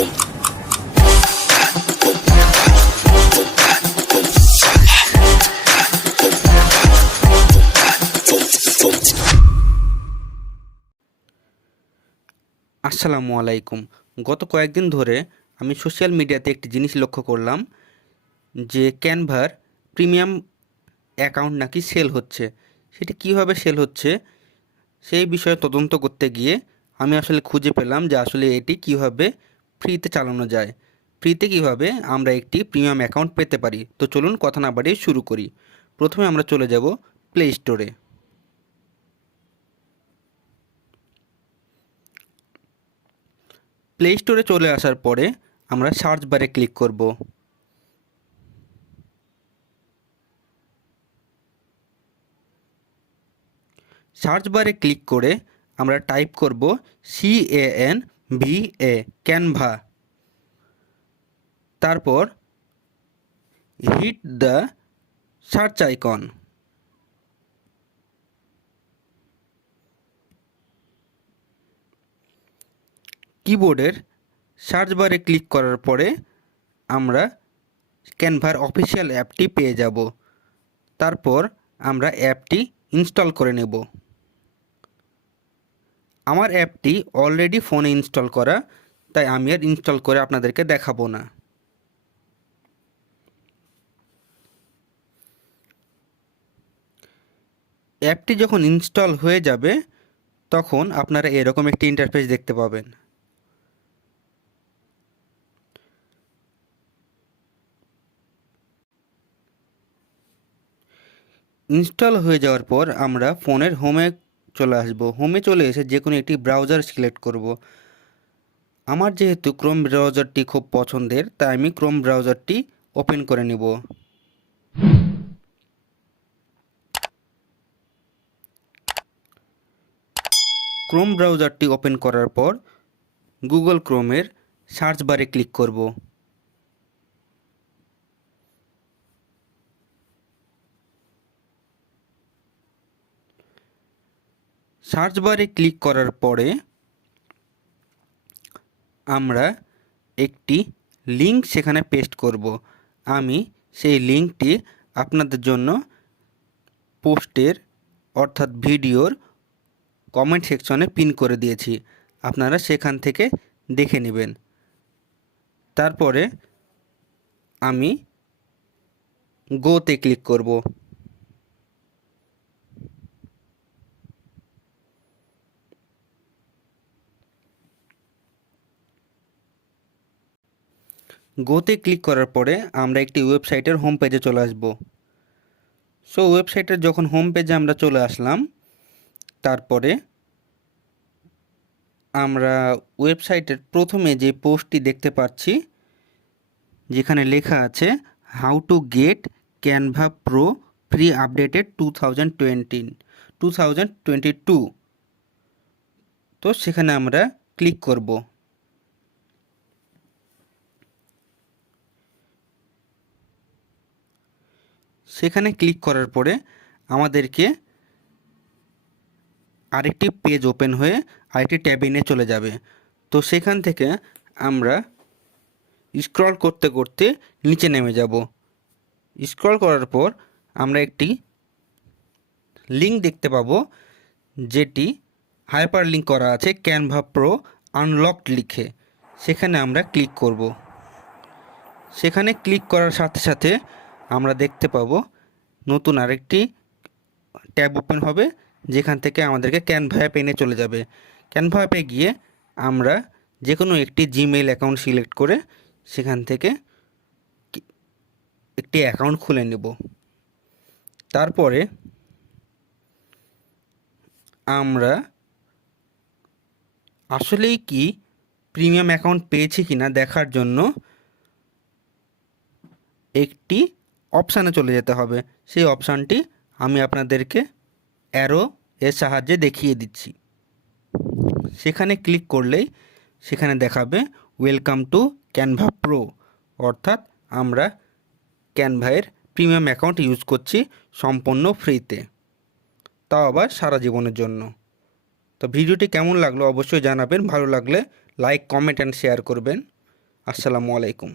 আসসালামু আলাইকুম। গত কয়েকদিন ধরে আমি সোশ্যাল মিডিয়াতে একটি জিনিস লক্ষ্য করলাম যে ক্যানভার প্রিমিয়াম অ্যাকাউন্ট নাকি সেল হচ্ছে। সেটি কিভাবে সেল হচ্ছে সেই বিষয়ে তদন্ত করতে গিয়ে আমি আসলে খুঁজে পেলাম যে আসলে এটি কিভাবে ফ্রিতে চালানো যায়। ফ্রিতে কিভাবে আমরা একটি প্রিমিয়াম অ্যাকাউন্ট পেতে পারি। তো চলুন কথা না বাড়িয়ে শুরু করি। প্রথমে আমরা চলে যাব প্লে স্টোরে। প্লে স্টোরে চলে আসার পরে আমরা সার্চ বারে ক্লিক করব। সার্চ বারে ক্লিক করে আমরা টাইপ করব CANVA ক্যানভা। তারপর হিট দ্য সার্চ আইকন। কিবোর্ডের সার্চ বারে ক্লিক করার পরে আমরা ক্যানভার অফিসিয়াল অ্যাপটি পেয়ে যাব। তারপর আমরা অ্যাপটি ইনস্টল করে নেব। আমার অ্যাপটি অলরেডি ফোনে ইনস্টল করা, তাই আমি আর ইনস্টল করে আপনাদেরকে দেখাবো না। অ্যাপটি যখন ইনস্টল হয়ে যাবে তখন আপনারা এরকম একটি ইন্টারফেস দেখতে পাবেন। ইনস্টল হয়ে যাওয়ার পর আমরা ফোনের হোমে চলে আসব। হোমে চলে এসে যে কোনো একটি ব্রাউজার সিলেক্ট করব। আমার যেহেতু ক্রোম ব্রাউজারটি খুব পছন্দের, তাই আমি ক্রোম ব্রাউজারটি ওপেন করে নেব। ক্রোম ব্রাউজারটি ওপেন করার পর গুগল ক্রোমের সার্চ বারে ক্লিক করব। সার্চ বারে ক্লিক করার পরে আমরা একটি লিঙ্ক সেখানে পেস্ট করব। আমি সেই লিঙ্কটি আপনাদের জন্য পোস্টের অর্থাৎ ভিডিওর কমেন্ট সেকশনে পিন করে দিয়েছি, আপনারা সেখান থেকে দেখে নেবেন। তারপরে আমি গোতে ক্লিক করব। গোতে ক্লিক করার পরে আমরা একটি ওয়েবসাইটের হোম পেজে চলে আসব। সো ওয়েবসাইটের যখন হোম পেজে আমরা চলে আসলাম, তারপরে আমরা ওয়েবসাইটের প্রথমে যে পোস্টটি দেখতে পাচ্ছি যেখানে লেখা আছে how to get Canva pro free updated 2022, তো সেখানে আমরা ক্লিক করব। সেখানে ক্লিক করার পরে আমাদেরকে আরেকটি পেজ ওপেন হয়ে আরেকটি ট্যাবে নিয়ে চলে যাবে। তো সেখান থেকে আমরা স্ক্রল করতে করতে নিচে নেমে যাব। স্ক্রল করার পর আমরা একটি লিঙ্ক দেখতে পাবো যেটি হাইপার লিঙ্ক করা আছে ক্যানভা প্রো আনলকড লিখে। সেখানে আমরা ক্লিক করব। সেখানে ক্লিক করার সাথে সাথে আমরা দেখতে পাবো নতুন আরেকটি ট্যাব ওপেন হবে, যেখান থেকে আমাদেরকে ক্যানভা অ্যাপে এনে চলে যাবে। ক্যানভা অ্যাপে গিয়ে আমরা যে কোনো একটি জিমেইল অ্যাকাউন্ট সিলেক্ট করে সেখান থেকে একটি অ্যাকাউন্ট খুলে নেব। তারপরে আমরা আসলেই কি প্রিমিয়াম অ্যাকাউন্ট পেয়েছি কিনা দেখার জন্য একটি অপশানে চলে যেতে হবে। সেই অপশানটি আমি আপনাদেরকে অ্যারো এর সাহায্যে দেখিয়ে দিচ্ছি। সেখানে ক্লিক করলেই সেখানে দেখাবে ওয়েলকাম টু ক্যানভা প্রো, অর্থাৎ আমরা ক্যানভায়ের প্রিমিয়াম অ্যাকাউন্ট ইউজ করছি সম্পূর্ণ ফ্রিতে, তাও আবার সারা জীবনের জন্য। তো ভিডিওটি কেমন লাগলো অবশ্যই জানাবেন। ভালো লাগলে লাইক, কমেন্ট অ্যান্ড শেয়ার করবেন। আসসালামু আলাইকুম।